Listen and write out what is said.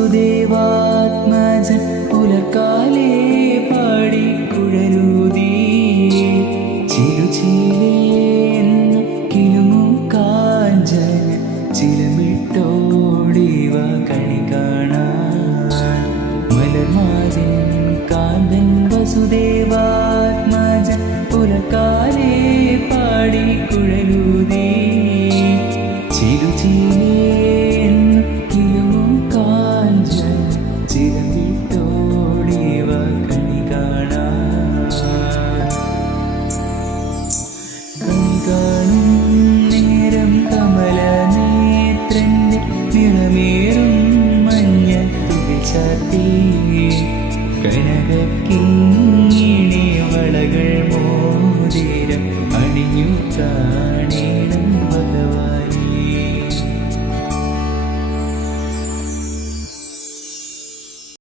വസുദേവാത്മജൻ പുലർക്കാലേ പാടി കുഴലൂതി ചിരുചീലേന്ന കിലുമു കാഞ്ചന ചിലമിട്ടോടിവ കണി കാണാൻ മലർമാതിൻ കാന്തൻ വസുദേവാത്മജൻ പുലർക്കാലേ പാടി കുഴലൂതി ചിരുചീലേ